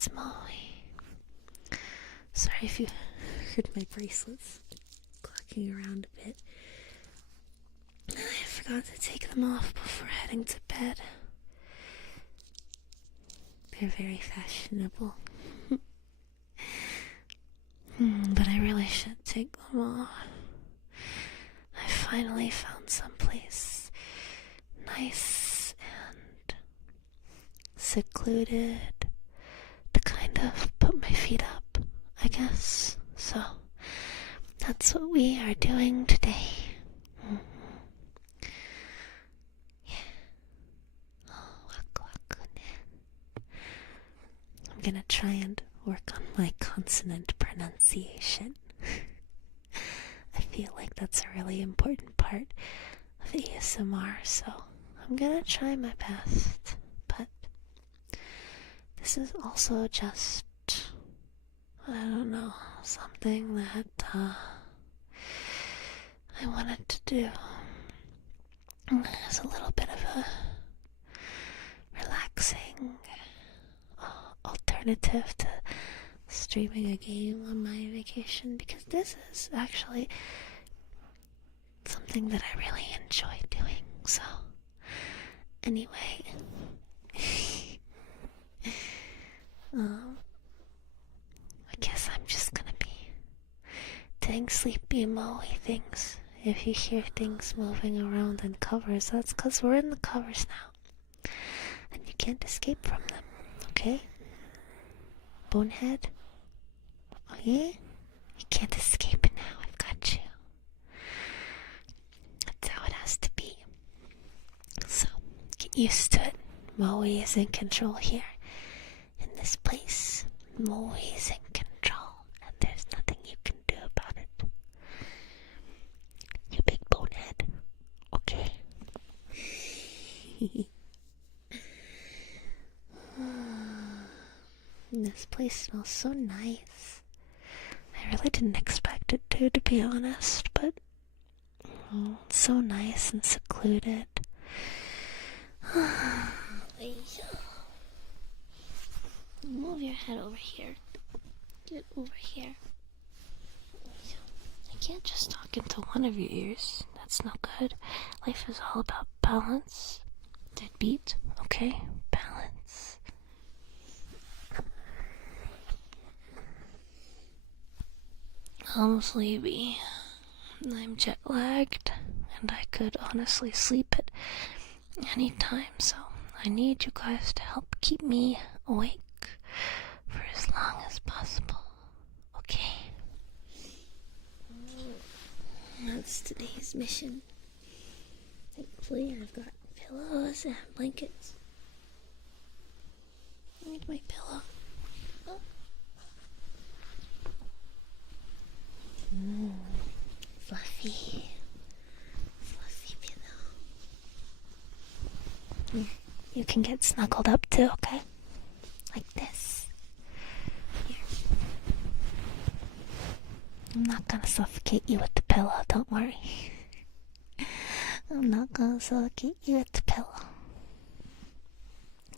It's Molly. Sorry if you heard my bracelets clucking around a bit. I forgot to take them off before heading to bed. They're very fashionable. But I really should take them off. I finally found someplace nice and secluded to kind of put my feet up, I guess. So that's what we are doing today. Yeah. I'm gonna try and work on my consonant pronunciation. I feel like that's a really important part of ASMR, so I'm gonna try my best. But this is also just, I don't know, something that I wanted to do as a little bit of a relaxing alternative to streaming a game on my vacation, because this is actually something that I really enjoy doing. So anyway, I guess I'm just gonna be doing sleepy Moe things. If you hear things moving around in covers, that's because we're in the covers now and you can't escape from them, okay? Bonehead? Oh yeah? You can't escape now, I've got you. That's how it has to be. So, get used to it. Moe is in control here. In this place, Moe is in control, and there's nothing you can do about it. You big bonehead. Okay? This place smells so nice. I really didn't expect it to be honest, but it's so nice and secluded. Move your head over here. Get over here. I can't just talk into one of your ears. That's not good. Life is all about balance. Deadbeat, okay? Balance. I'm sleepy. I'm jet lagged, and I could honestly sleep at any time, so I need you guys to help keep me awake for as long as possible. Okay? That's today's mission. Thankfully, I've got pillows and blankets. I need my pillow. Oh. Fluffy pillow. You can get snuggled up too, okay? Like this. Here. I'm not gonna suffocate you with the pillow, don't worry. I'm not gonna suffocate you with the pillow.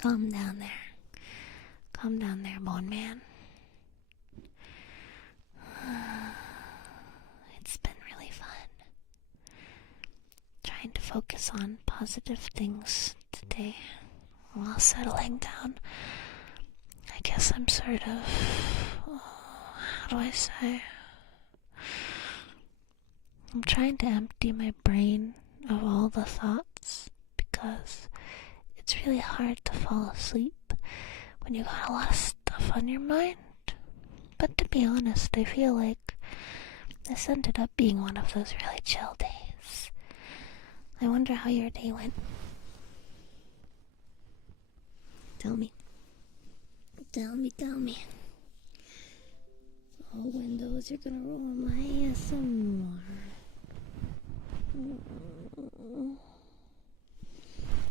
Calm down there. Calm down there, Bone Man. It's been really fun trying to focus on positive things today while settling down. I guess I'm sort of, how do I say? I'm trying to empty my brain of all the thoughts, because it's really hard to fall asleep when you got a lot of stuff on your mind. But to be honest, I feel like this ended up being one of those really chill days. I wonder how your day went. Tell me. Tell me. All windows, you're gonna roll my ASMR.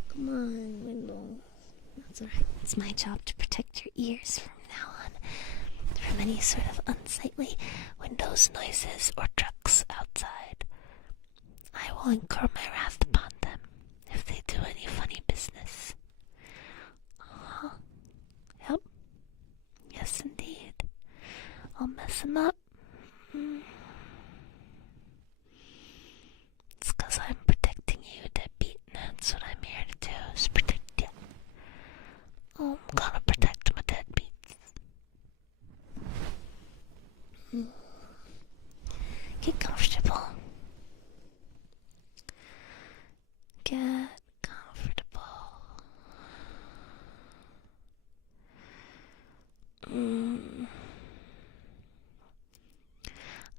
Come on, window. That's alright. It's my job to protect your ears from now on from any sort of unsightly windows, noises, or trucks outside. I will incur my wrath upon them if they do any funny business. Yep. I'll mess him up. It's because I'm protecting you, deadbeat. That's what I'm here to do, is protect you. Oh, I'm gonna protect my deadbeats. Get comfortable. Get comfortable.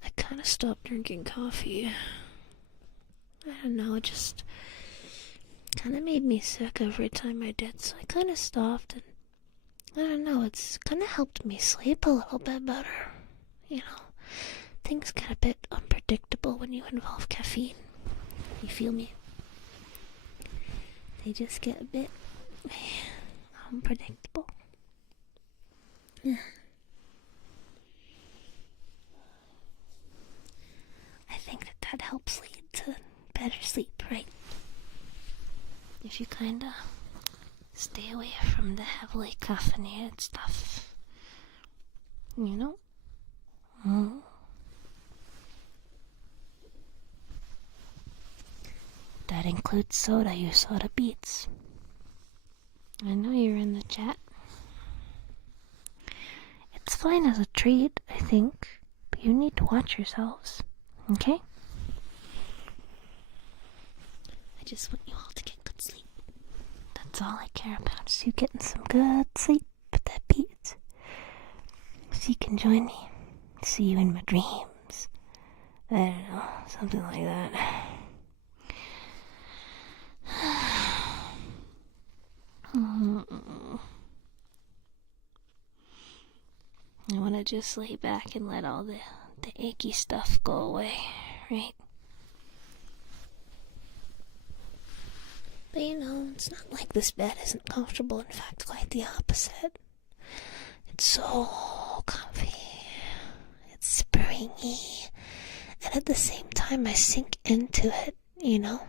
I kind of stopped drinking coffee. I don't know, it just kind of made me sick every time I did, so I kind of stopped, and I don't know, it's kind of helped me sleep a little bit better. You know, things get a bit unpredictable when you involve caffeine. You feel me? They just get a bit unpredictable. I think that helps lead to better sleep, right? If you kinda stay away from the heavily caffeinated stuff. You know? That includes soda, you soda beats. I know you're in the chat. It's fine as a treat, I think, but you need to watch yourselves, okay? I just want you all to get good sleep. That's all I care about, is you getting some good sleep with that beat. So you can join me, see you in my dreams. I don't know, something like that. I want to just lay back and let all the achy stuff go away, right? But you know, it's not like this bed isn't comfortable. In fact, quite the opposite. It's so comfy. It's springy. And at the same time, I sink into it, you know?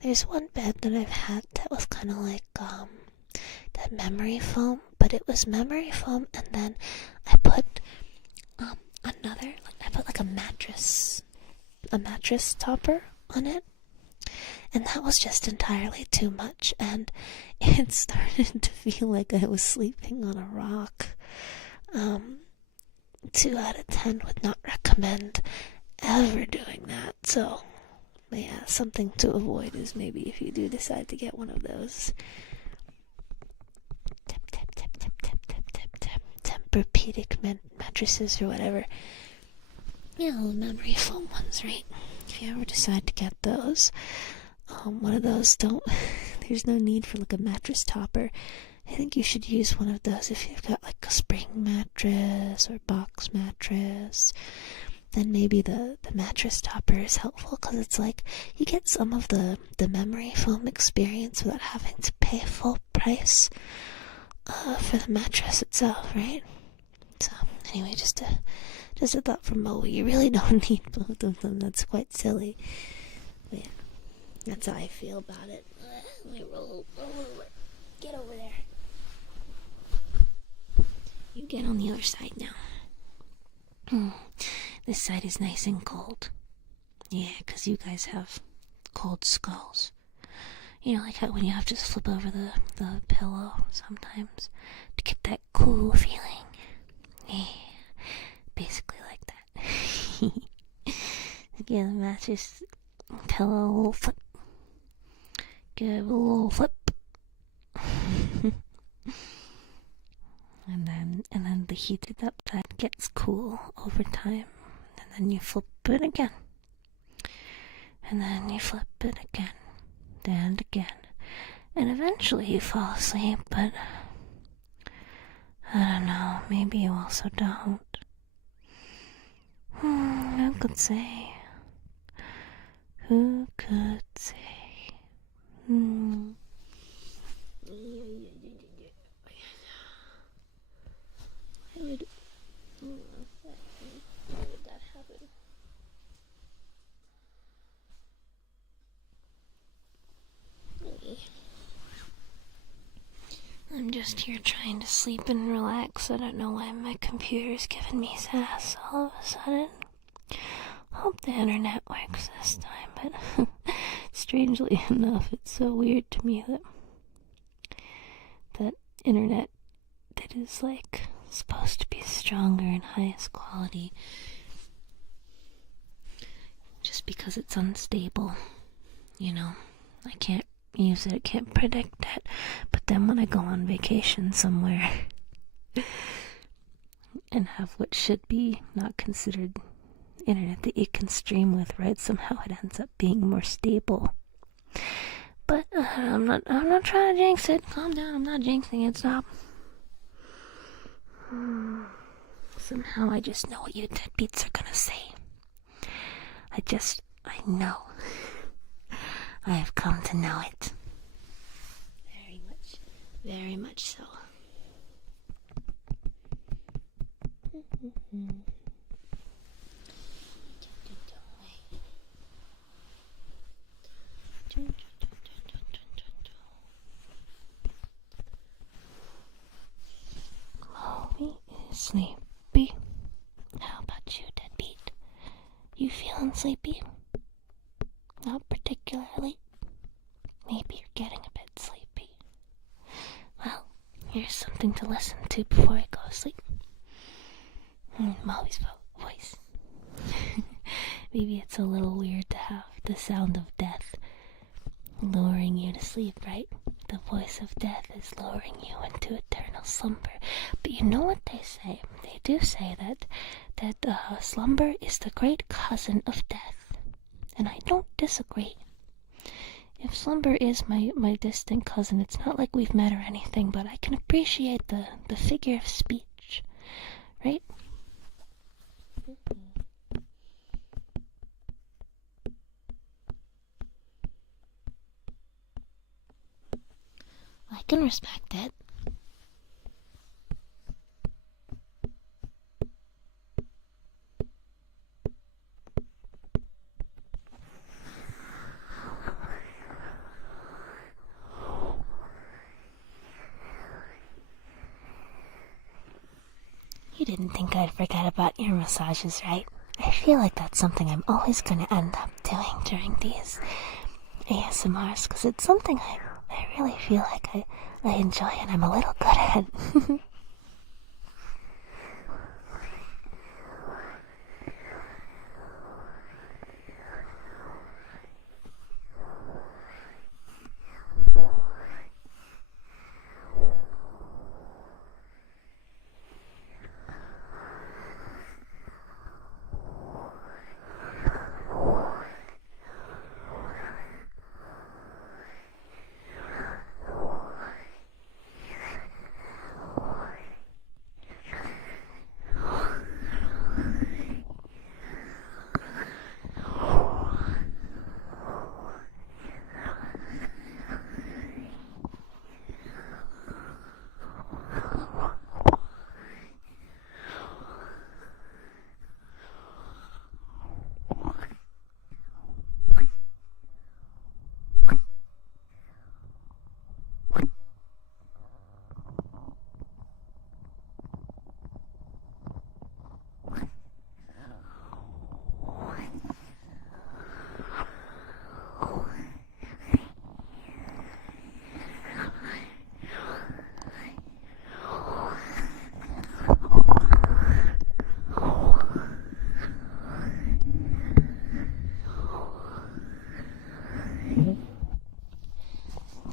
There's one bed that I've had that was kind of like, that memory foam. But it was memory foam, and then I put, I put like a mattress topper on it. And that was just entirely too much, and it started to feel like I was sleeping on a rock. 2 out of 10 would not recommend ever doing that. So, yeah, something to avoid is maybe if you do decide to get one of those Tempur-Pedic mattresses or whatever. Yeah, the memory foam ones, right? If you ever decide to get those, one of those, there's no need for like a mattress topper. I think you should use one of those if you've got like a spring mattress or box mattress. Then maybe the mattress topper is helpful, because it's like you get some of the memory foam experience without having to pay full price for the mattress itself, right? So anyway, just a thought from Mori. You really don't need both of them. That's quite silly. But yeah, that's how I feel about it. Let me roll over. Get over there. You get on the other side now. This side is nice and cold. Yeah, because you guys have cold skulls. You know, like how when you have to flip over the pillow sometimes to get that cool feeling. Yeah, basically like that. Give the mattress pillow a little flip. Give it a little flip. and then the heated up side gets cool over time. And then you flip it again. And then you flip it again. And again. And eventually you fall asleep, but I don't know, maybe you also don't. Who could say? Who could say? How would that happen? I'm just here trying to sleep and relax. I don't know why my computer's giving me sass all of a sudden. Hope the internet works this time, but strangely enough, it's so weird to me that internet that is like supposed to be stronger and highest quality, just because it's unstable, you know, I can't use it, can't predict it. But then when I go on vacation somewhere and have what should be not considered internet that you can stream with, right, somehow it ends up being more stable. But I'm not trying to jinx it. Calm down, I'm not jinxing it, stop. Somehow I just know what you deadbeats are gonna say. I know. I have come to know it. Very much so. Chloe is sleepy. How about you, deadbeat? You feeling sleepy? Not particularly. Maybe you're getting a bit sleepy. Well, here's something to listen to before I go to sleep. Molly's voice. Maybe it's a little weird to have the sound of death luring you to sleep, right? The voice of death is luring you into eternal slumber. But you know what they say? They do say that slumber is the great cousin of death. And I don't disagree. If slumber is my distant cousin, it's not like we've met or anything, but I can appreciate the figure of speech, right? I can respect it. You didn't think I'd forget about your massages, right? I feel like that's something I'm always gonna end up doing during these ASMRs, because it's something I really feel like I enjoy and I'm a little good at.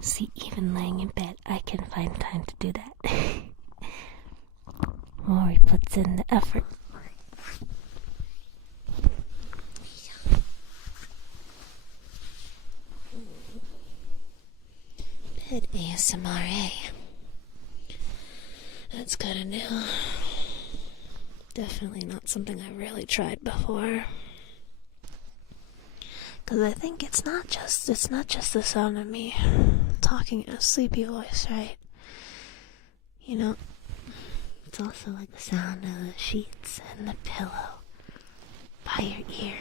See, even laying in bed, I can find time to do that. Mori puts in the effort. Bed ASMR. That's kinda new. Definitely not something I've really tried before. Because I think it's not just the sound of me talking in a sleepy voice, right? You know, it's also like the sound of the sheets and the pillow by your ear.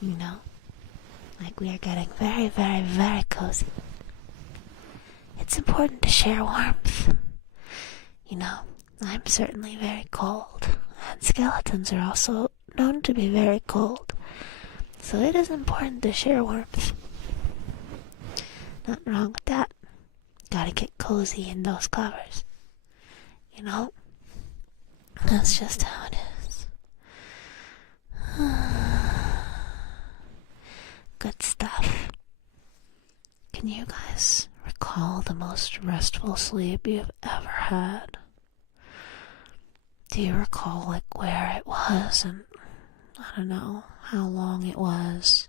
You know, like we are getting very, very, very cozy. it's important to share warmth. You know, I'm certainly very cold, and skeletons are also known to be very cold. So it is important to share warmth. Nothing wrong with that. Gotta get cozy in those covers. You know? That's just how it is. Good stuff. Can you guys recall the most restful sleep you've ever had? Do you recall, like, where it was and, I don't know, how long it was?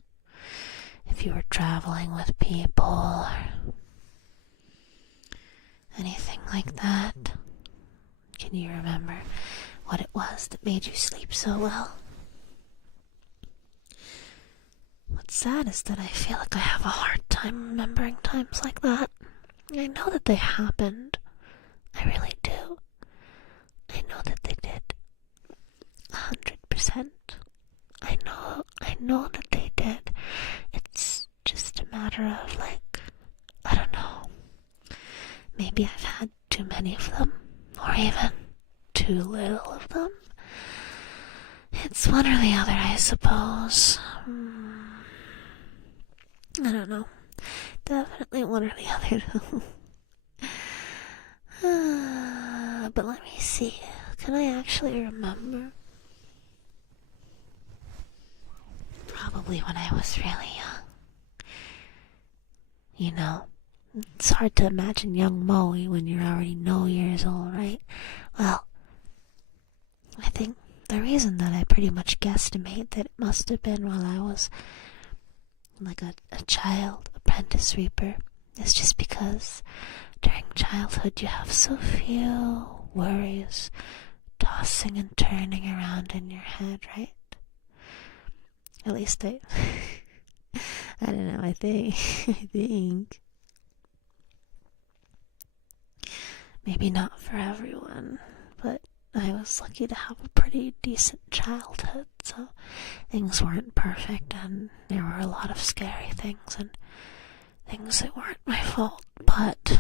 If you were traveling with people or anything like that? Can you remember what it was that made you sleep so well? What's sad is that I feel like I have a hard time remembering times like that. I know that they happened. I really do. I know that they did. 100%. I know that they did. It's just a matter of, like, I don't know. Maybe I've had too many of them, or even too little of them. It's one or the other, I suppose. I don't know. Definitely one or the other. But let me see. Can I actually remember? Probably when I was really young. You know, it's hard to imagine young Mori when you're already no years old, right? Well, I think the reason that I pretty much guesstimate that it must have been while I was like a child apprentice reaper is just because during childhood you have so few worries tossing and turning around in your head, right? At least I don't know, I think maybe not for everyone, but I was lucky to have a pretty decent childhood, so things weren't perfect and there were a lot of scary things and things that weren't my fault, but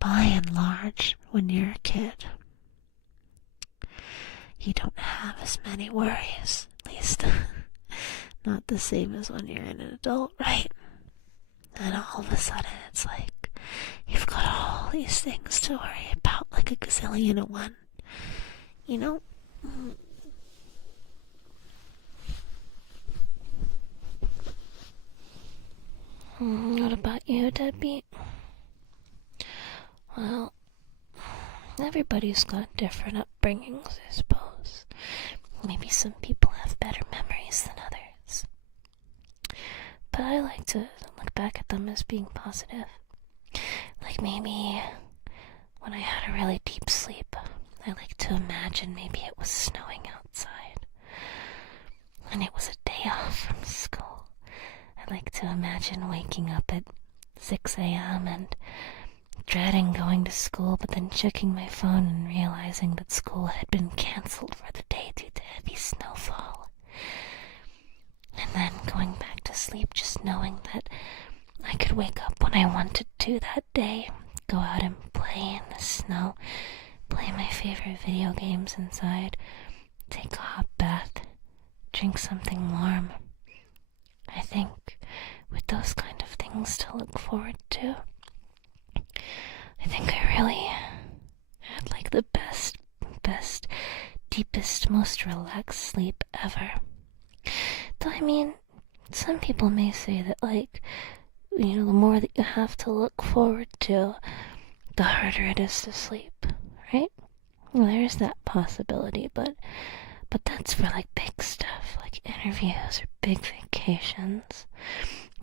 by and large, when you're a kid, you don't have as many worries, at least not the same as when you're an adult, right? And all of a sudden it's like you've got all these things to worry about, like a gazillion and one, you know? What about you, Debbie? Well, everybody's got different upbringings, I suppose. Maybe some people have better memories than others. But I like to look back at them as being positive. Like maybe when I had a really deep sleep, I like to imagine maybe it was snowing outside. And it was a day off from school. I like to imagine waking up at 6 a.m. and dreading going to school, but then checking my phone and realizing that school had been canceled for the day due to heavy snowfall. And then going back to sleep just knowing that I could wake up when I wanted to that day, go out and play in the snow, play my favorite video games inside, take a hot bath, drink something warm. I think with those kind of things to look forward to, I think I really had like the best, deepest, most relaxed sleep ever. Though I mean, some people may say that like, you know, the more that you have to look forward to, the harder it is to sleep, right? Well, there's that possibility, but that's for like big stuff, like interviews or big vacations.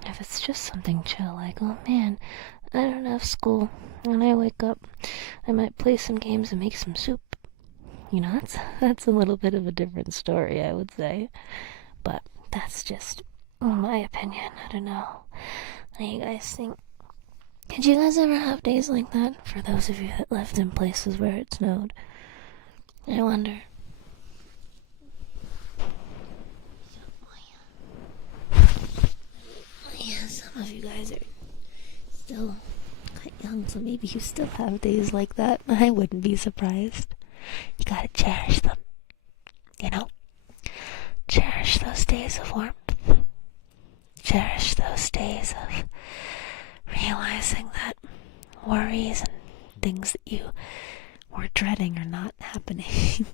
If it's just something chill, like, oh man, I don't have school, when I wake up, I might play some games and make some soup. You know, that's a little bit of a different story, I would say. But that's just my opinion. I don't know. What do you guys think? Did you guys ever have days like that? For those of you that lived in places where it snowed, I wonder. Yeah, some of you guys are still quite young, so maybe you still have days like that. I wouldn't be surprised. You gotta cherish them. You know? Cherish those days of warmth. Cherish those days of realizing that worries and things that you were dreading are not happening.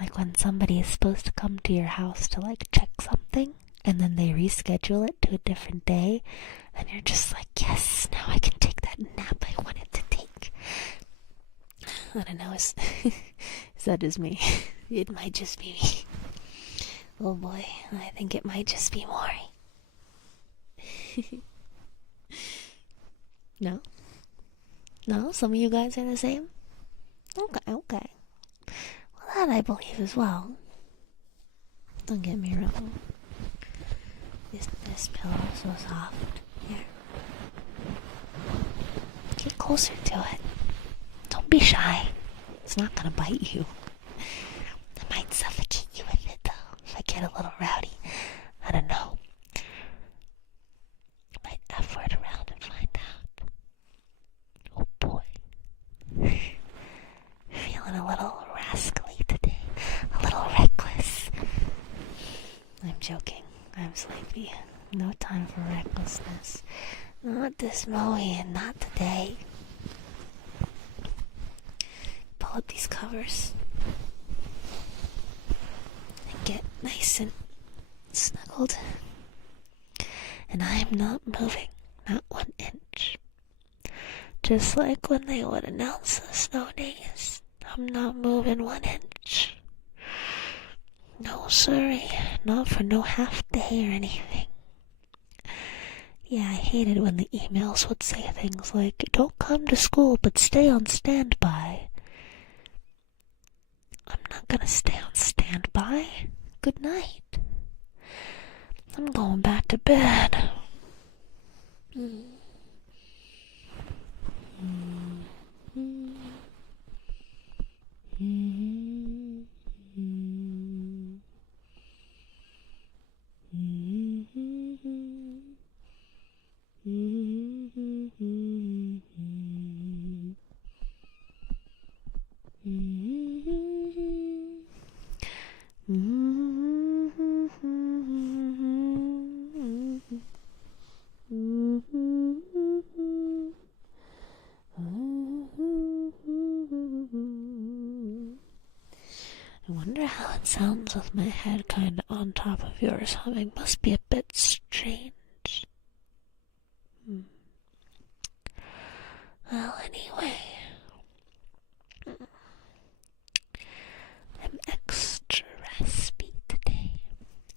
Like when somebody is supposed to come to your house to like check something, and then they reschedule it to a different day, and you're just like, yes, now I can take that nap I wanted to take. I don't know, is that just me? It might just be me. Oh boy, I think it might just be Mori. No? No? Some of you guys are the same? Okay. Well, that I believe as well. Don't get me wrong. This pillow is so soft. Here. Get closer to it. Don't be shy. It's not gonna bite you. I might suffocate you with it though, if I get a little rowdy. I don't know. I might F-word around and find out. Oh boy. Feeling a little rascally today. A little reckless. I'm joking. I'm sleepy. No time for recklessness. Not this Mori and not today. Pull up these covers and get nice and snuggled. And I'm not moving, not 1 inch. Just like when they would announce the snow days, I'm not moving 1 inch. No, sorry, not for no half day or anything. Yeah, I hated when the emails would say things like, don't come to school, but stay on standby. I'm not gonna stay on standby. Good night. I'm going back to bed. I wonder how it sounds with my head kind of on top of yours humming. Must be a bit strange. Well, anyway, I'm extra raspy today.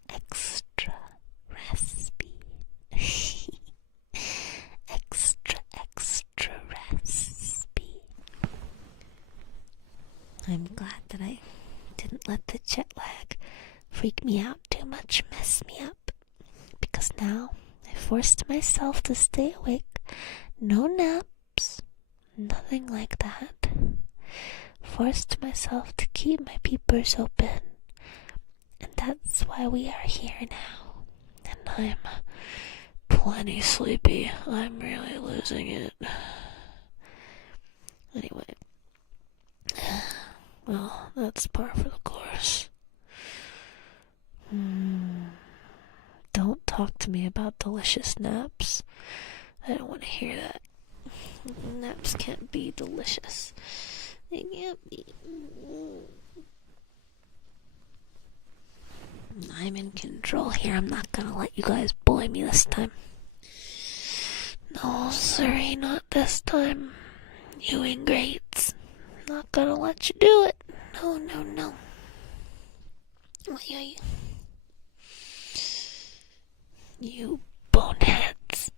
Extra raspy. extra raspy. I'm glad that I didn't let the jet lag freak me out too much, mess me up. Because now I forced myself to stay awake. No naps. Nothing like that. Forced myself to keep my peepers open. And that's why we are here now. And I'm plenty sleepy. I'm really losing it. Anyway. Well, that's par for the course. Don't talk to me about delicious naps. I don't want to hear that. Naps can't be delicious. They can't be. I'm in control here. I'm not gonna let you guys bully me this time. No, sorry, not this time. You ingrates. Not gonna let you do it. No. You boneheads.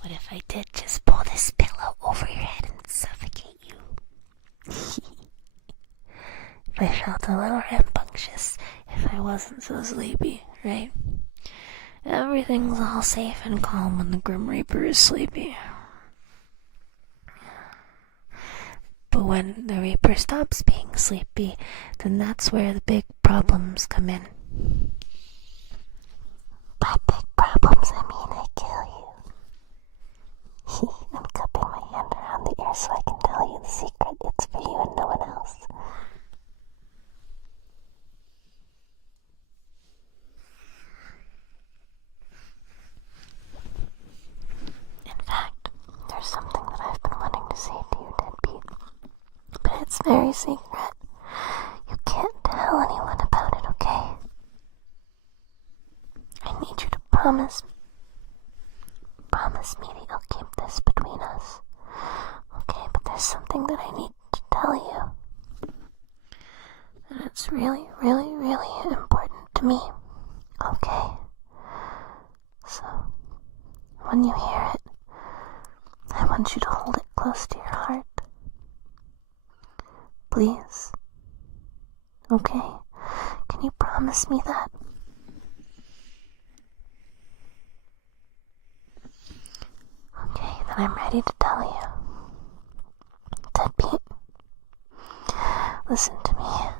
What if I did just pull this pillow over your head and suffocate you? If I felt a little rambunctious, if I wasn't so sleepy, right? Everything's all safe and calm when the Grim Reaper is sleepy. But when the Reaper stops being sleepy, then that's where the big problems come in. By big problems, I mean I kill you. I'm cupping my hand around the ear so I can tell you the secret. It's for you and no one else. In fact, there's something that I've been wanting to say to you, Deadbeat. But it's very secret. You can't tell anyone about it, okay? I need you to promise me that you'll keep this between us. Okay, but there's something that I need to tell you. And it's really, really, really important to me. Okay? So, when you hear it, I want you to hold it close to your heart. Please. Okay? Can you promise me that? Okay, then I'm ready to tell you. Deadbeat, listen to me.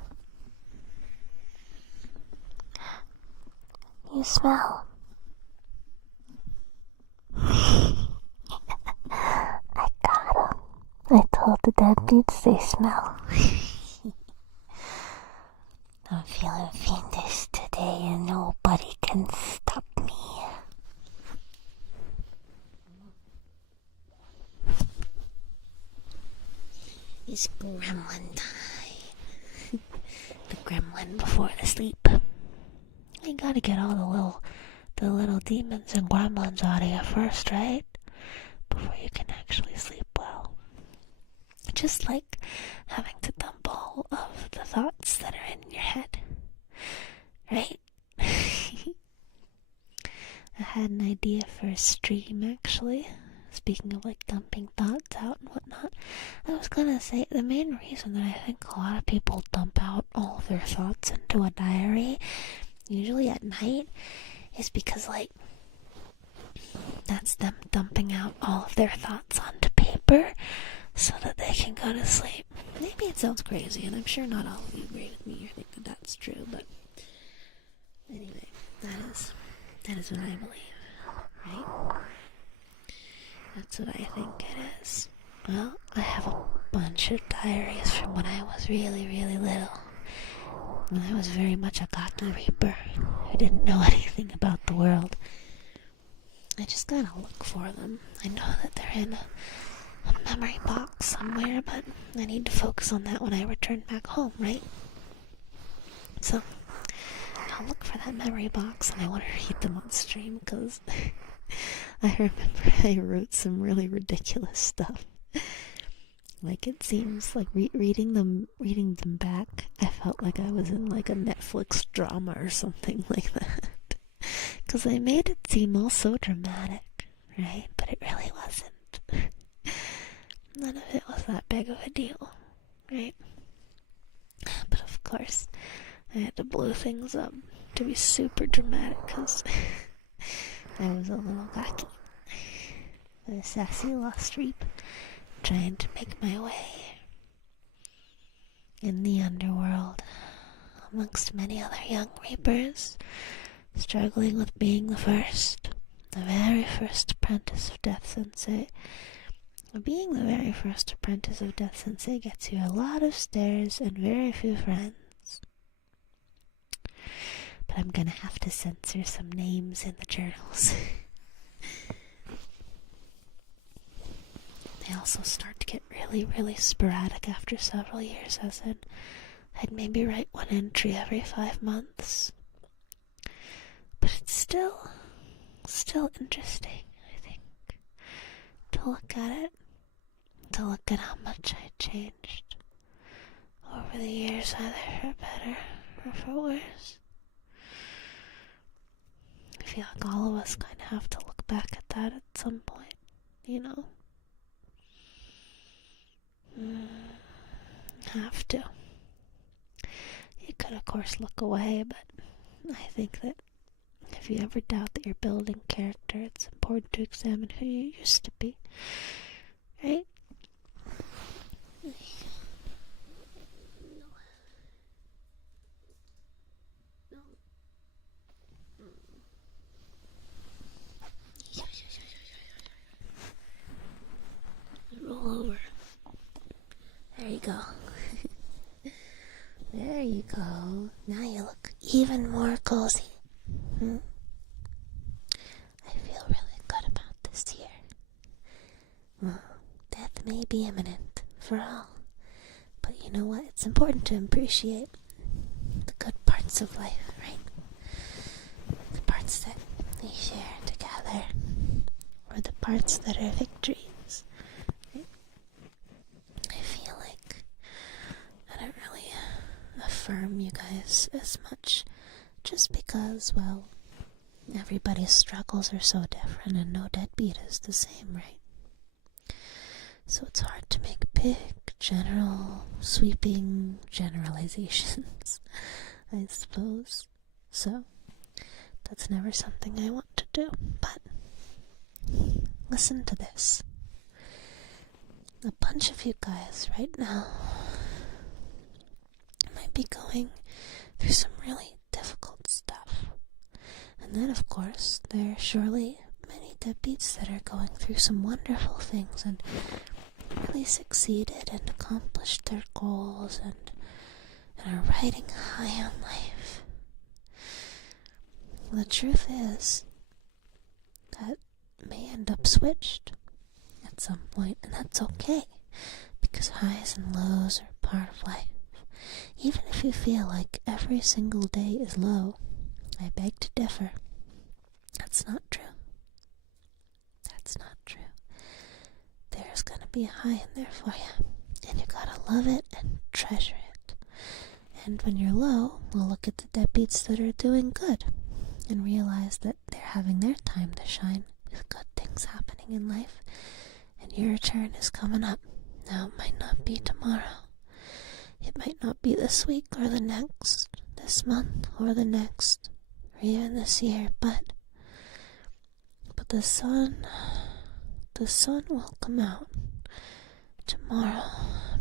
You smell. I got him. I told the deadbeats they smell. I'm feeling fiendish today and nobody can stop me. It's gremlin time. The gremlin before the sleep. You gotta get all the little demons and gremlins out of you first, right? Before you can actually sleep well. Just like having to dump all of the thoughts that are in your head. Right? I had an idea for a stream, actually. Speaking of like dumping thoughts out and whatnot, I was gonna say the main reason that I think a lot of people dump out all of their thoughts into a diary, usually at night, is because like that's them dumping out all of their thoughts onto paper so that they can go to sleep. Maybe it sounds crazy, and I'm sure not all of you agree with me or think that that's true, but anyway, that is what I believe, right? That's what I think it is. Well, I have a bunch of diaries from when I was really, really little. When I was very much a cocky reaper who didn't know anything about the world. I just gotta look for them. I know that they're in a memory box somewhere, but I need to focus on that when I return back home, right? So, I'll look for that memory box and I want to read them on stream because I remember I wrote some really ridiculous stuff. Like it seems like reading them back, I felt like I was in like a Netflix drama or something like that. Because I made it seem all so dramatic, right? But it really wasn't. None of it was that big of a deal, right? But of course, I had to blow things up to be super dramatic because I was a little cocky. A sassy lost reap trying to make my way in the underworld amongst many other young reapers struggling with being the very first apprentice of Death Sensei. Being the very first apprentice of Death Sensei gets you a lot of stares and very few friends. But I'm gonna have to censor some names in the journals. They also start to get really, really sporadic after several years, as in I'd maybe write one entry every 5 months. But it's still interesting, I think, to look at it, to look at how much I changed over the years, either for better or for worse. I feel like all of us kind of have to look back at that at some point, you know? Have to. You could, of course, look away, but I think that if you ever doubt that you're building character, it's important to examine who you used to be, right? go. There you go. Now you look even more cozy. I feel really good about this year. Well, death may be imminent for all, but you know what? It's important to appreciate the good parts of life, right? The parts that we share together, or the parts that are victories. Right? I feel like I don't really affirm you guys as much, just because, well, everybody's struggles are so different and no deadbeat is the same, right? So it's hard to make big, general, sweeping generalizations, I suppose. So, that's never something I want to do. But, listen to this. A bunch of you guys right now might be going through some really difficult stuff. And then, of course, there are surely many deadbeats that are going through some wonderful things and really succeeded and accomplished their goals and are riding high on life. The truth is that may end up switched at some point, and that's okay, because highs and lows are part of life. Even if you feel like every single day is low, I beg to differ. That's not true. That's not true. There's gonna be a high in there for you, and you gotta love it and treasure it. And when you're low, we'll look at the deadbeats that are doing good and realize that they're having their time to shine with good things happening in life, and your turn is coming up. Now, it might not be tomorrow. It might not be this week or the next, this month or the next, or even this year, but the sun will come out tomorrow.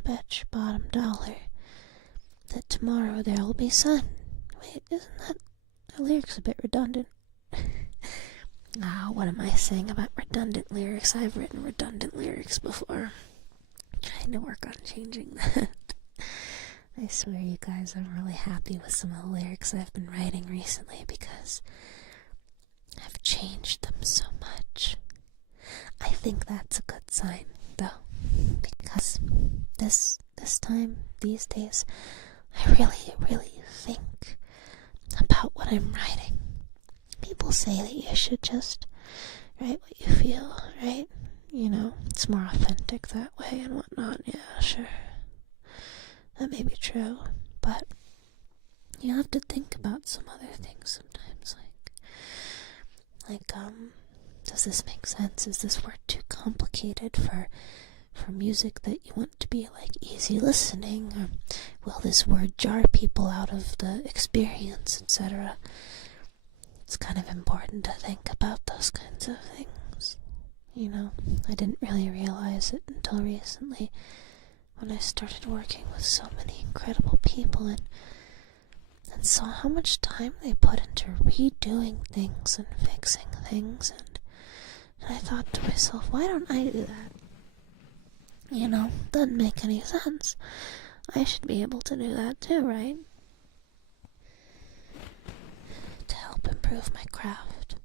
Bet your bottom dollar that tomorrow there will be sun. Wait, isn't that the lyrics a bit redundant? What am I saying about redundant lyrics? I've written redundant lyrics before. I'm trying to work on changing that. I swear, you guys, I'm really happy with some of the lyrics I've been writing recently because I've changed them so much. I think that's a good sign, though, because this time, these days, I really think about what I'm writing. People say that you should just write what you feel, right? You know, it's more authentic that way and whatnot. Yeah, sure. That may be true, but you have to think about some other things sometimes, like, does this make sense? Is this word too complicated for music that you want to be, like, easy listening? Or will this word jar people out of the experience, etc.? It's kind of important to think about those kinds of things. You know, I didn't really realize it until recently when I started working with so many incredible people and saw how much time they put into redoing things and fixing things, and I thought to myself, why don't I do that? You know, doesn't make any sense. I should be able to do that too, right? To help improve my craft.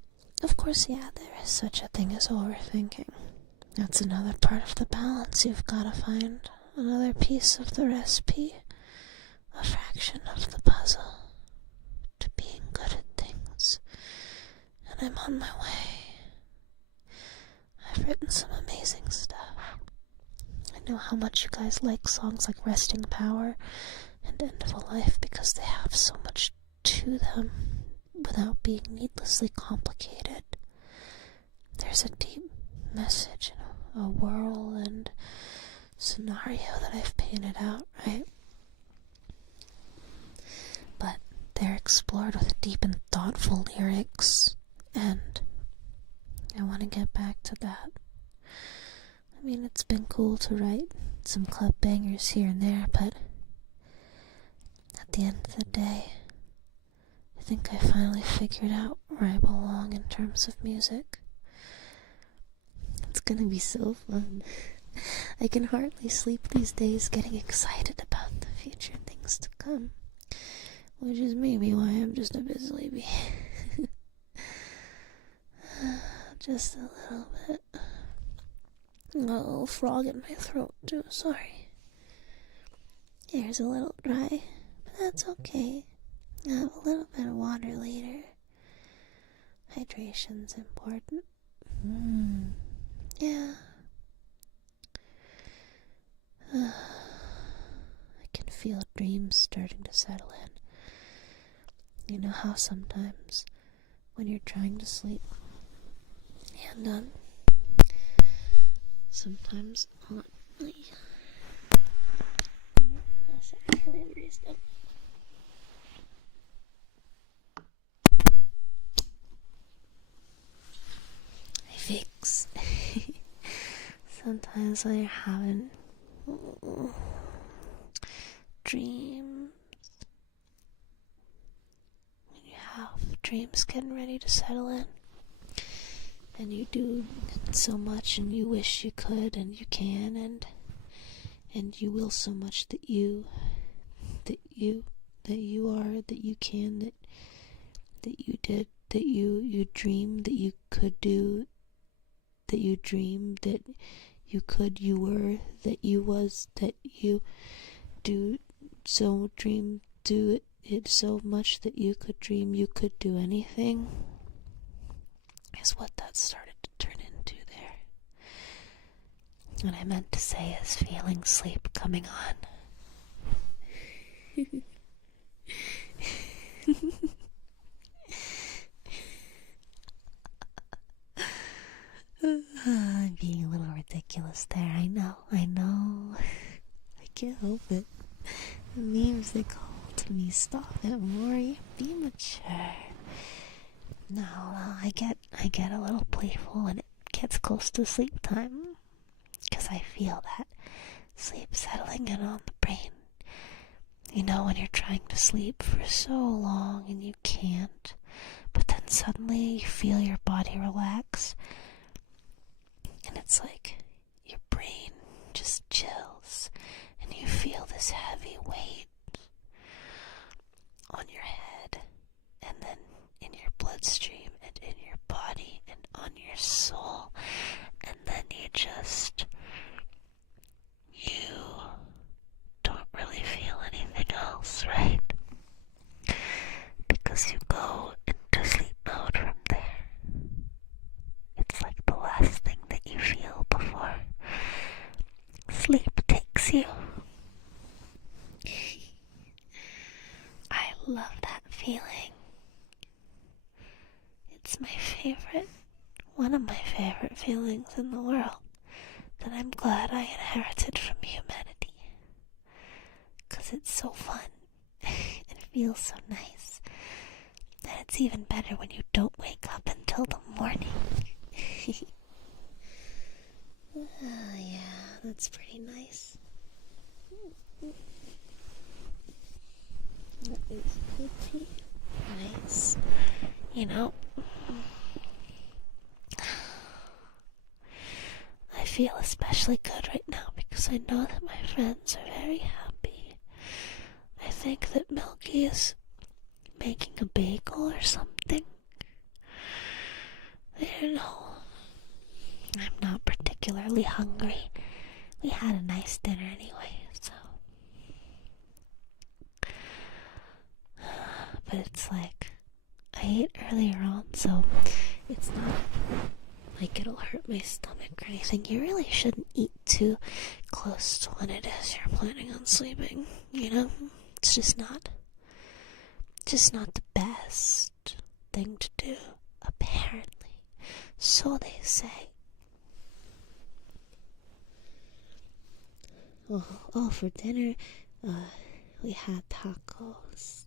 Of course, yeah, there is such a thing as overthinking. That's another part of the balance you've got to find. Another piece of the recipe. A fraction of the puzzle to being good at things. And I'm on my way. I've written some amazing stuff. I know how much you guys like songs like Resting Power and End of a Life because they have so much to them without being needlessly complicated. There's a deep message in a whirlwind scenario that I've painted out, right? But they're explored with deep and thoughtful lyrics, and I want to get back to that. I mean, it's been cool to write some club bangers here and there, but at the end of the day, I think I finally figured out where I belong in terms of music. It's gonna be so fun. I can hardly sleep these days, getting excited about the future things to come. Which is maybe why I'm just a bit sleepy. Just a little bit. A little frog in my throat too, sorry. Hair's a little dry, but that's okay. I'll have a little bit of water later. Hydration's important. Yeah. I can feel dreams starting to settle in. You know how sometimes when you're trying to sleep and sometimes on I fix. Sometimes when you're having dreams, when you have dreams getting ready to settle in, and you do so much and you wish you could and you can and you will so much that you are, that you can, that you did, that you dreamed that you could do, that you dreamed that you could, you were, that you was, that you do it so much that you could dream you could do anything, is what that started to turn into there. What I meant to say is feeling sleep coming on. I'm being a little ridiculous there. I know. I can't help it. The memes, they call to me, stop it, Mori, be mature. No, I get a little playful when it gets close to sleep time, because I feel that sleep settling in on the brain. You know, when you're trying to sleep for so long and you can't, but then suddenly you feel your body relax, and it's like your brain just chills, and you feel this heavy weight on your head, and then in your bloodstream, and in your body, and on your soul, and then you don't really feel anything else, right? Because you go into sleep mode from there. It's like the last thing that you feel before sleep takes you. I love that feeling. It's my favorite, one of my favorite feelings in the world, that I'm glad I inherited from humanity. 'Cause it's so fun. It feels so nice. And it's even better when you don't wake up until the morning. Yeah, that's pretty nice. That is pretty nice. You know, I feel especially good right now because I know that my friends are very happy. I think that Milky is making a bagel or something. I don't know. I'm not particularly hungry. We had a nice dinner anyway, so. But it's like, I ate earlier on, so it's not like it'll hurt my stomach or anything. You really shouldn't eat too close to when it is you're planning on sleeping, you know? It's just not the best thing to do, apparently. So they say. Oh, for dinner, we had tacos.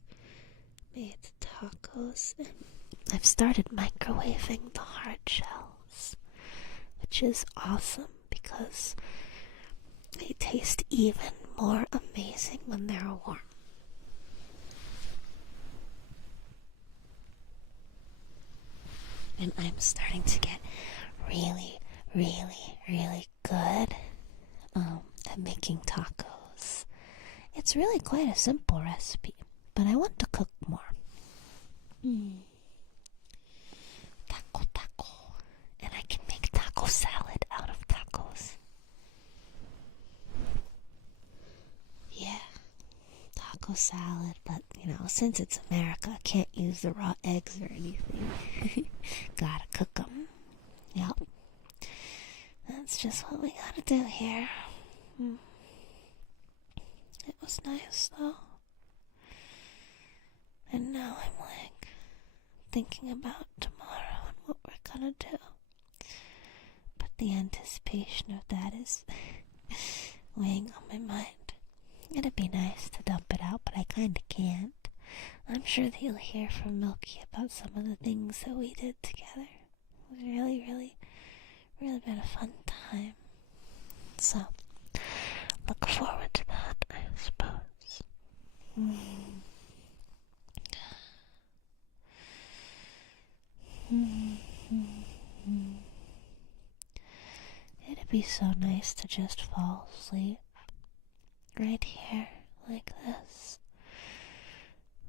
Made tacos, and I've started microwaving the hard shells, which is awesome because they taste even more amazing when they're warm. And I'm starting to get really, really, really good at making tacos. It's really quite a simple recipe, but I want to cook more. Taco. And I can make taco salad out of tacos. Yeah, taco salad, but since it's America, I can't use the raw eggs or anything. Gotta cook them. Yep. That's just what we gotta do here. It was nice though. And now I'm like thinking about tomorrow and what we're gonna do. But the anticipation of that is weighing on my mind. It'd be nice to dump it out, but I kinda can't. I'm sure that you'll hear from Milky about some of the things that we did together. It was really, really, really been a fun time. So, look forward to that, I suppose. It'd be so nice to just fall asleep right here, like this,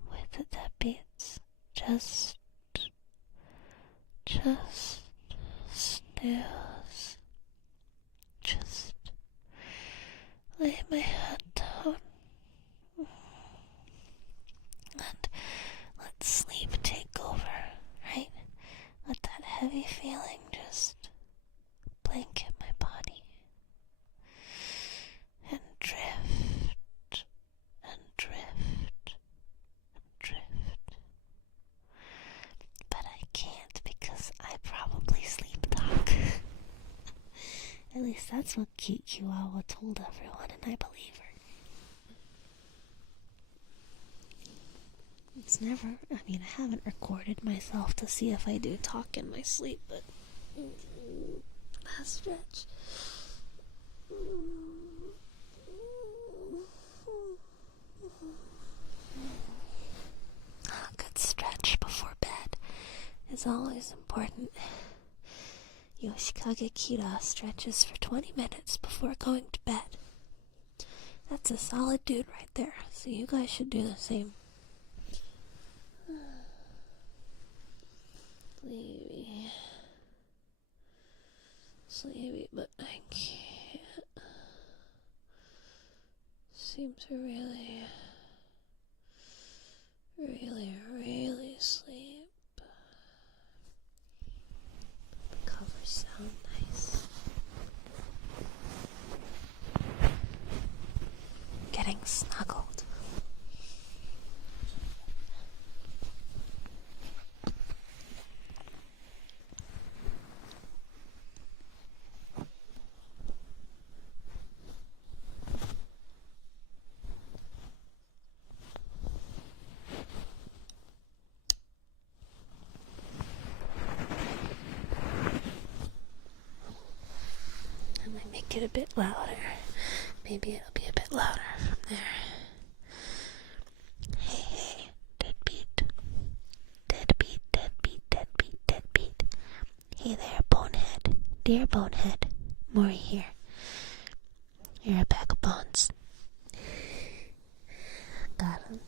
with the deadbeats. Just snooze. Just lay my head down. Let sleep take over, right? Let that heavy feeling just blanket my body. And drift. But I can't because I probably sleep talk. At least that's what cute Chihuahua told everyone, and I believe her. I haven't recorded myself to see if I do talk in my sleep, but last stretch. A good stretch before bed is always important. Yoshikage Kira stretches for 20 minutes before going to bed. That's a solid dude right there, so you guys should do the same. Sleepy, but I can't seem to really sleep. The covers sound nice. Getting snuggled. Make it a bit louder. Maybe it'll be a bit louder from there. Hey, deadbeat. Hey there, bonehead. Dear bonehead. Mori here. You're a bag of bones. Got him.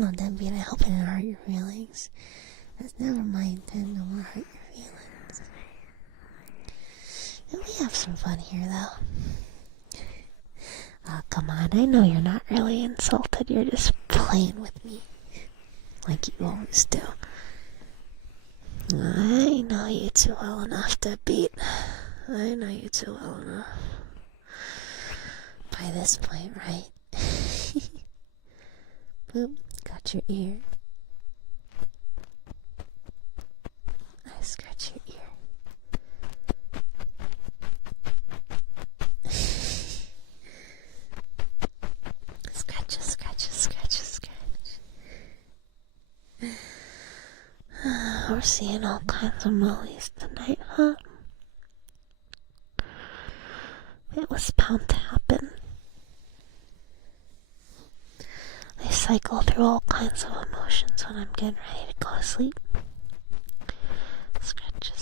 Oh, deadbeat, I hope I didn't hurt your feelings. That's never my intent. I want to hurt your feelings. We have some fun here, though. Come on, I know you're not really insulted. You're just playing with me, like you always do. I know you too well enough to beat. I know you too well enough. By this point, right? Boop, got your ear. I scratch your ear. We're seeing all kinds of Molis tonight, huh? It was bound to happen. I cycle through all kinds of emotions when I'm getting ready to go to sleep. Scratch.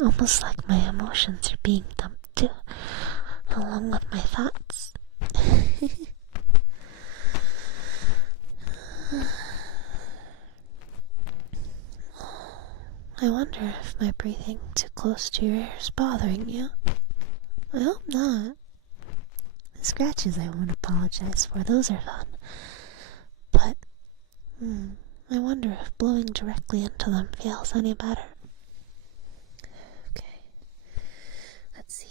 Almost like my emotions are being dumped too, along with my thoughts. I wonder if my breathing too close to your ear is bothering you. I hope not. The scratches I won't apologize for, those are fun. But, I wonder if blowing directly into them feels any better. Okay, let's see.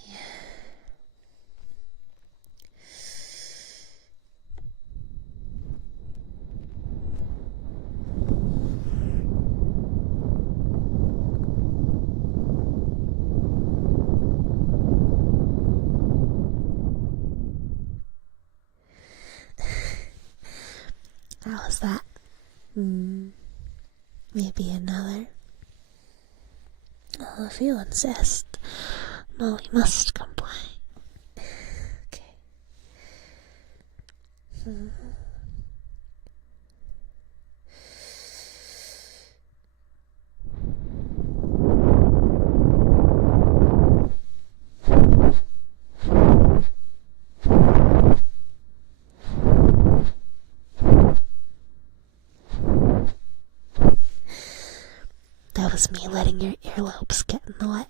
How was that? Maybe another. Oh, if you insist, Molly must comply. Okay. That was me letting your earlobes get in the way.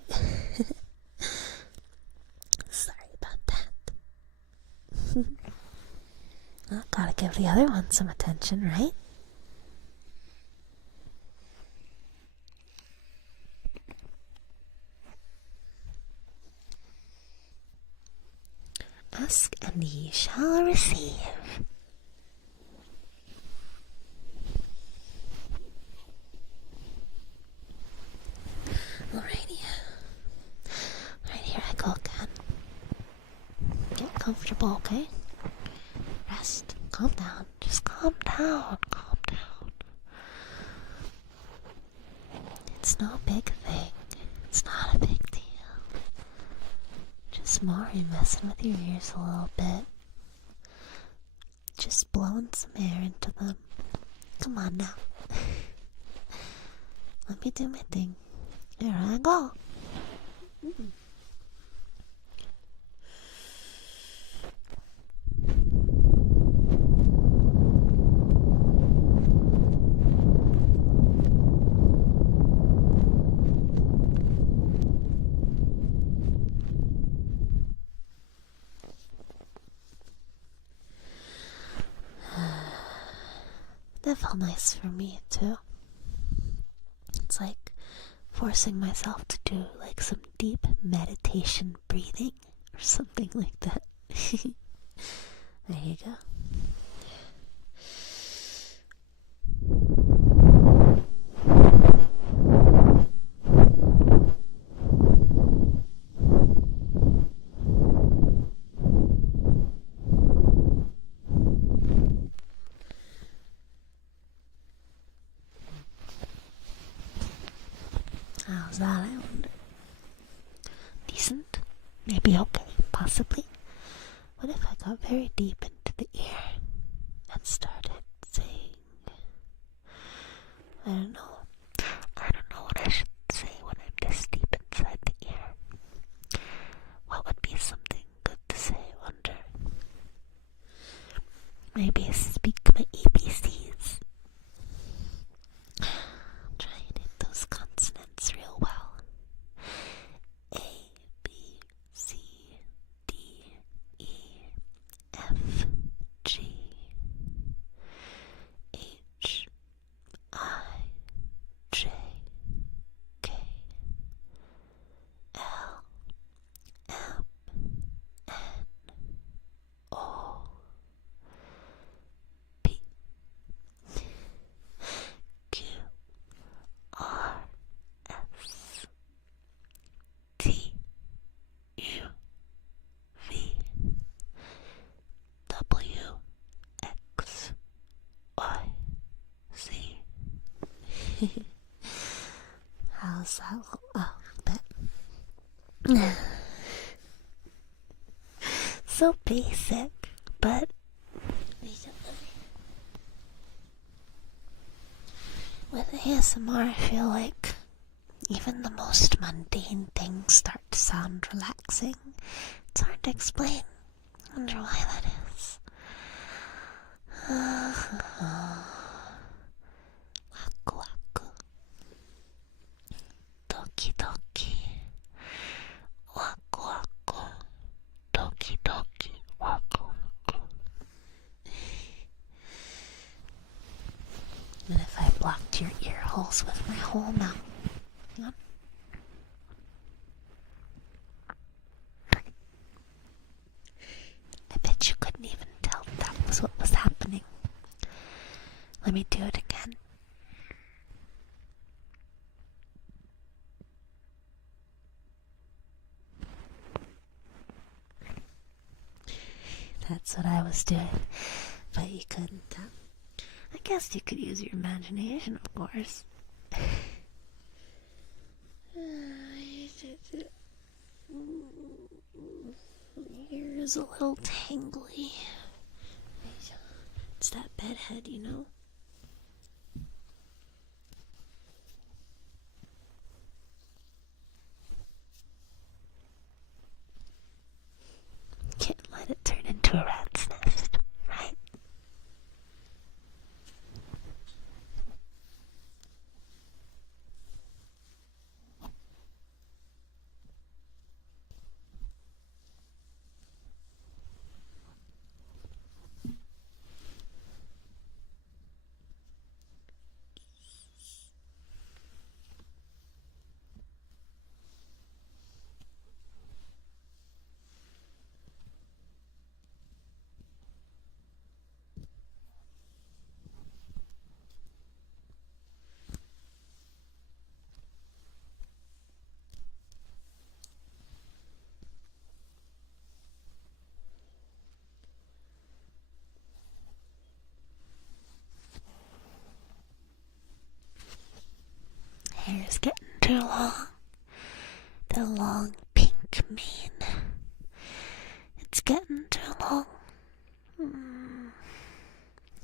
Sorry about that. Well, gotta give the other one some attention, right? Ask and ye shall receive. Alrighty. Right, here I go again. Get comfortable, okay? Rest. Calm down. Just calm down. Calm down. It's no big thing. It's not a big deal. Just Mori messing with your ears a little bit. Just blowing some air into them. Come on now. Let me do my thing. Here I go. That felt nice for me too. It's like forcing myself to do like some deep meditation breathing or something like that. There you go. How's that, I wonder? Decent? Maybe okay, possibly. What if I got very deep into the ear and started saying, I don't know what I should say when I'm this deep inside the ear. What would be something good to say, I wonder? Maybe speak my ABCs. Try and hit those consonants real well. A, B, C, D, E, F, G, H, I, J, K, L, M, N, O, P, Q, R, S, T, U, V, W, X, Y, Z. How's that alphabet? So basic, but with ASMR I feel like Even the most mundane things start to sound relaxing. It's hard to explain. I wonder why that is. Waku waku. Doki doki. Waku waku. Doki doki. Waku waku. And if I blocked your ear holes with my whole mouth? Huh? I bet you couldn't even tell that was what was happening. Let me do it again. That's what I was doing, but you couldn't tell. I guess you could use your imagination, of course. Here is a little tangly. It's that bedhead, you know? Can't let it turn into a rat's nest, right? Hair's getting too long. The long pink mane. It's getting too long.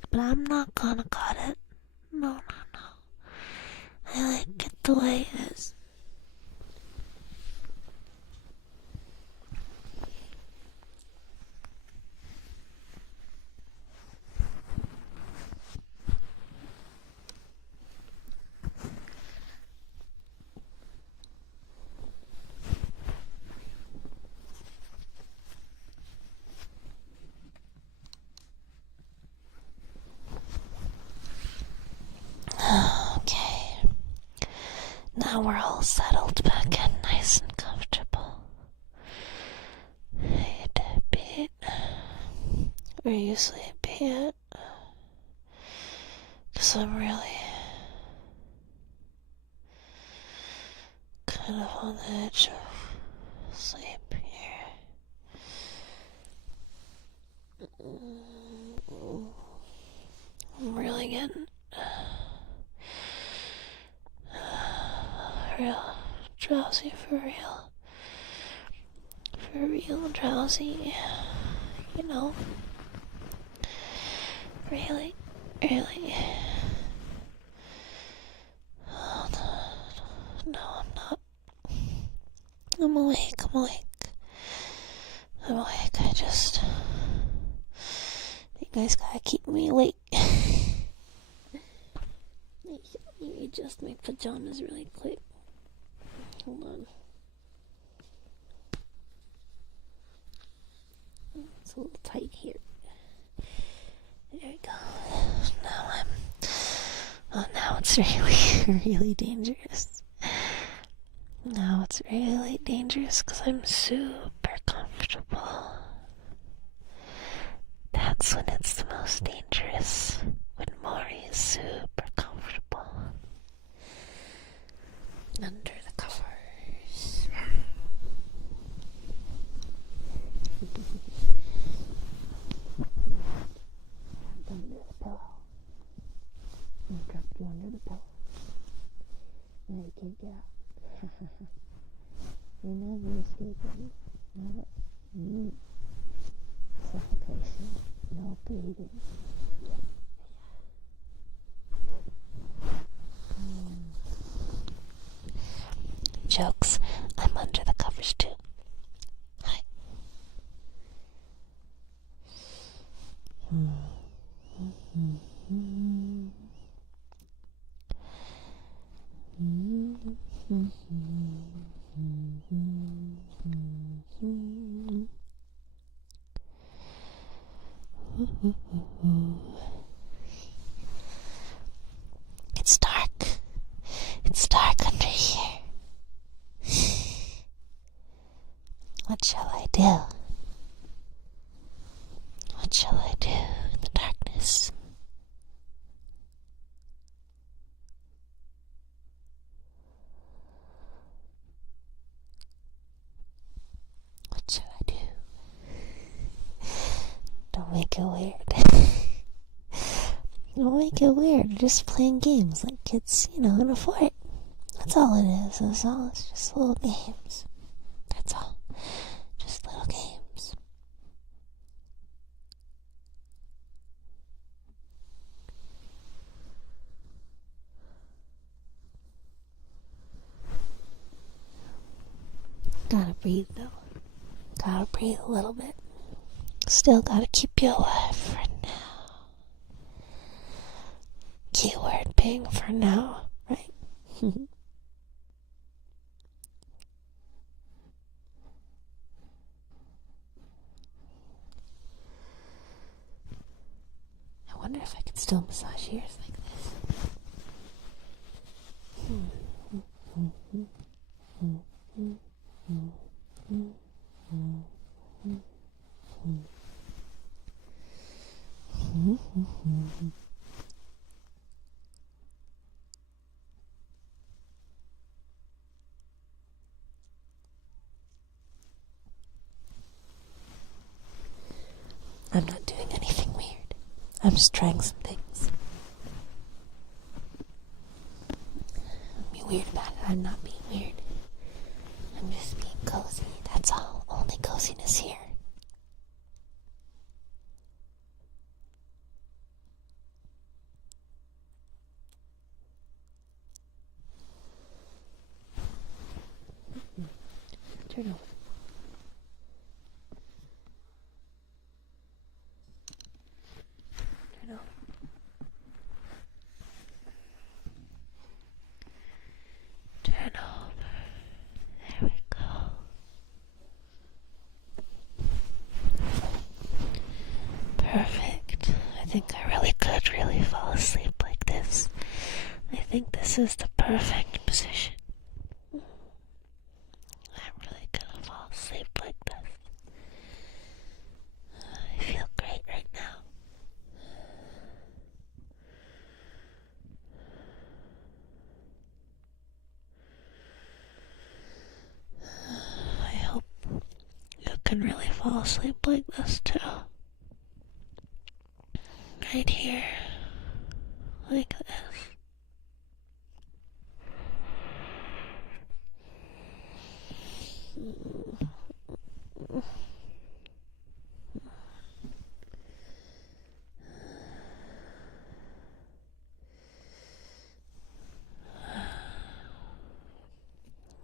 But I'm not gonna cut it. No. I like it the way it is. Okay. Now we're all settled back in, nice and comfortable. Hey, Deadbeat. Are you sleepy yet? 'Cause I'm really kind of on the edge of sleep here. I'm really getting real drowsy for real. For real drowsy. You know? Really. Oh, no, I'm not. I'm awake. I just... You guys gotta keep me awake. Let me adjust my pajamas really quick. Hold on. It's a little tight here. There we go. Now it's really, really dangerous. Now it's really dangerous because I'm super comfortable. That's when it's the most dangerous. When Mori is super comfortable. Under the covers. Under the pillow. I'm gonna drop you under the pillow. Now you can't get out. You're never escaping. Never. Suffocation. No breathing. Jokes. I'm under the covers too. Hi. It's dark. It's dark under here. What shall I do? What shall I do in the darkness? What shall I do? Don't make it weird. Don't make it weird. We're just playing games like kids, in a fort. That's all it is. It's just little games. That's all. Just little games. Gotta breathe though. Gotta breathe a little bit. Still gotta keep you alive for now. Keyword being for now, right? I wonder if I could still massage ears like this. I'm not doing anything weird. I'm just trying some things. Don't be weird about it. I'm not being weird. I'm just being cozy. That's all. Only coziness here. Turn over. Turn over. Turn over. There we go. Perfect. I think I really could fall asleep like this. I think this is the perfect position. I'm really gonna fall asleep like this. I feel great right now. I hope you can really fall asleep like this too. Right here. Like this.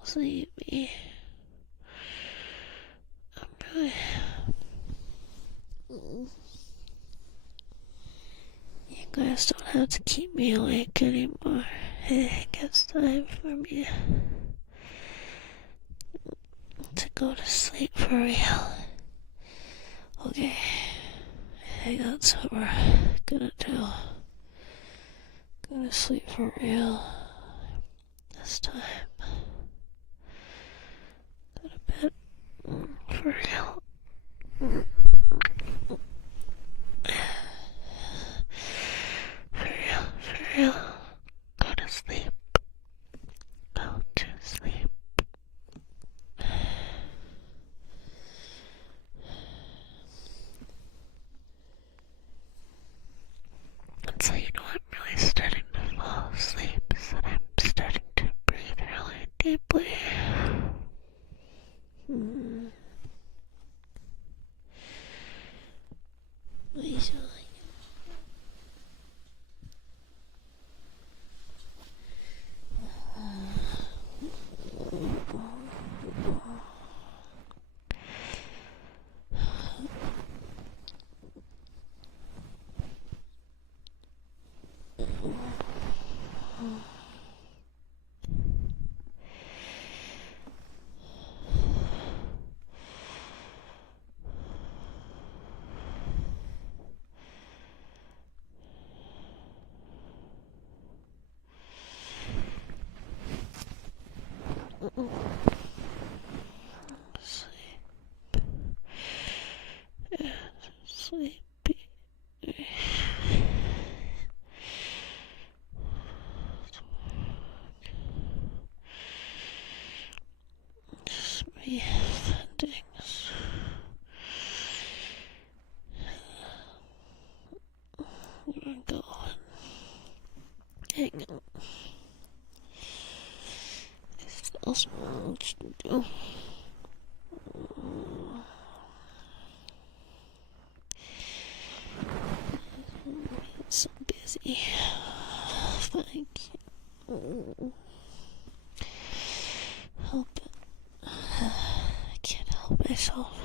Sleepy. I'm really... You guys don't have to keep me awake anymore. I think it's time for me to go to sleep for real. Okay, I think that's what we're gonna do. Go to sleep for real this time. Go to bed for real. For real. Go to sleep. Go to sleep. And so you know I'm really starting to fall asleep, so I'm starting to breathe really deeply. Sleepy. Just breathe things. We're going. Hang on. There's still so much to do. So busy. Thank you. Help it. I can't help myself.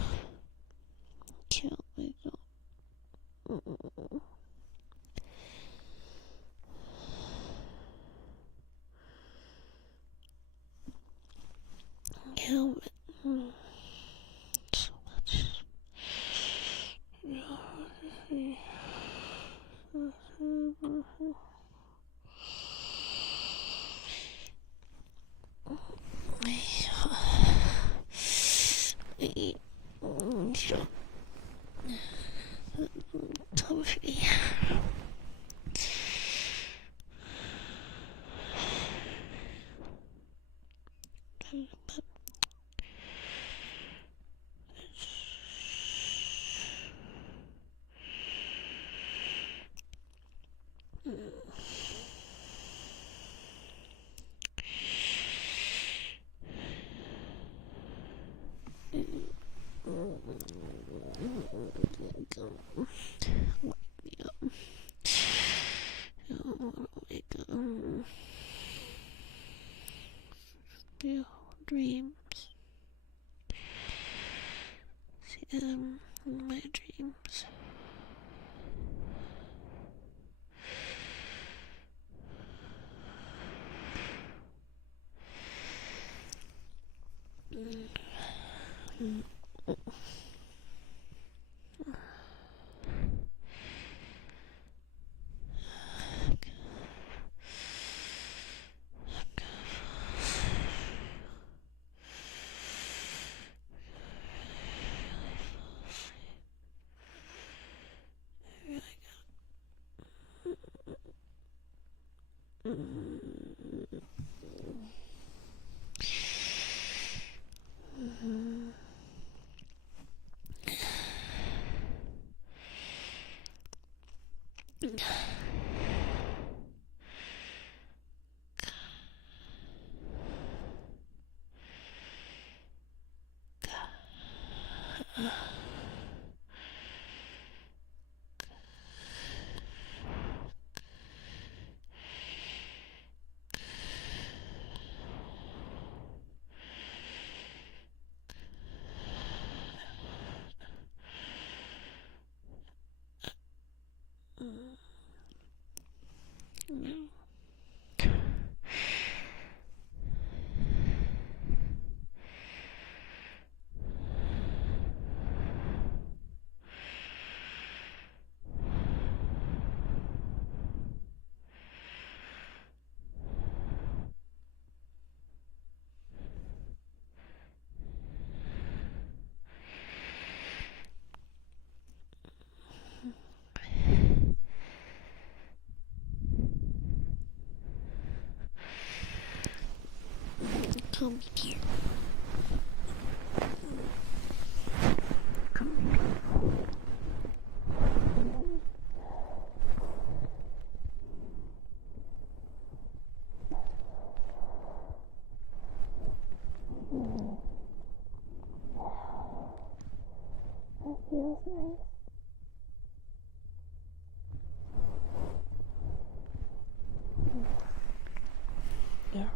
Can't wake up. Help it. So much. Toffee. Beautiful dreams. See them in my dreams. Come here. Come here. That feels nice. Yeah.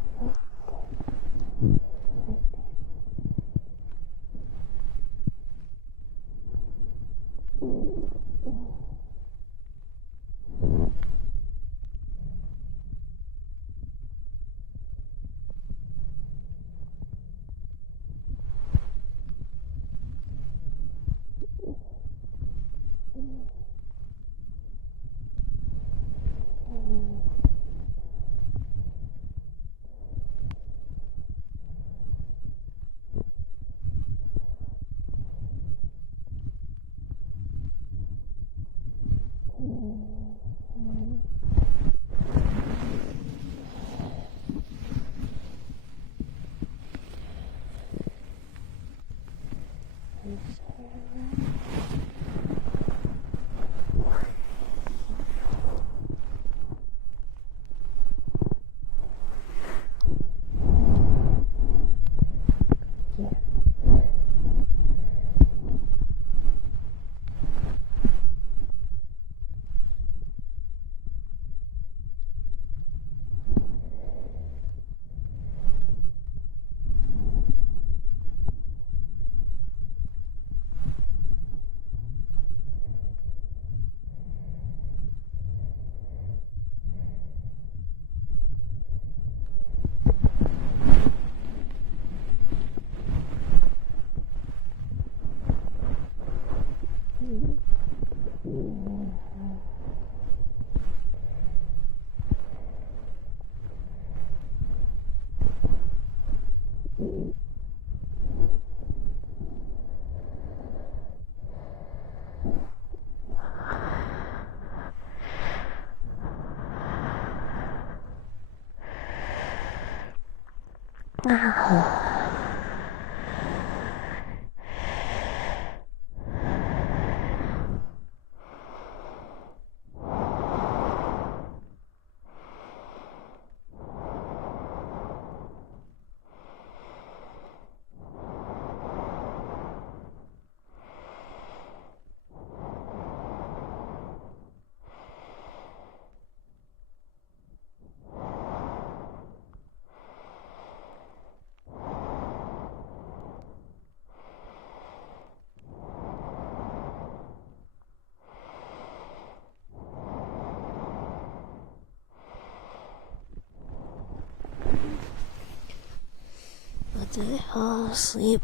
Did I fall asleep?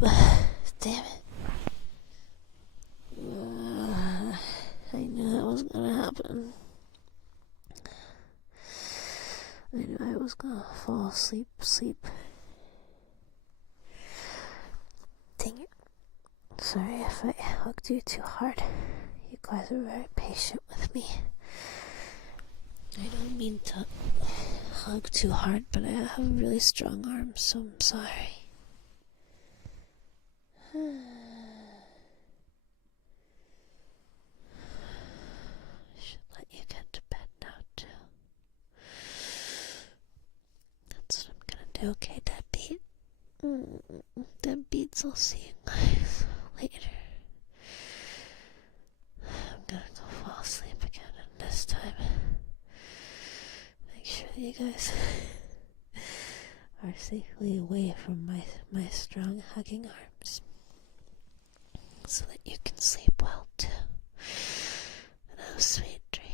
Damn it. I knew that was gonna happen. I knew I was gonna fall asleep. Dang it. Sorry if I hugged you too hard. You guys are very patient with me. I don't mean to hug too hard, but I have really strong arms, so I'm sorry. I should let you get to bed now, too. That's what I'm gonna do, okay, Deadbeat? Deadbeats, I'll see you guys later. I'm gonna go fall asleep again, and this time, make sure you guys are safely away from my strong hugging arms, so that you can sleep well too and have sweet dreams.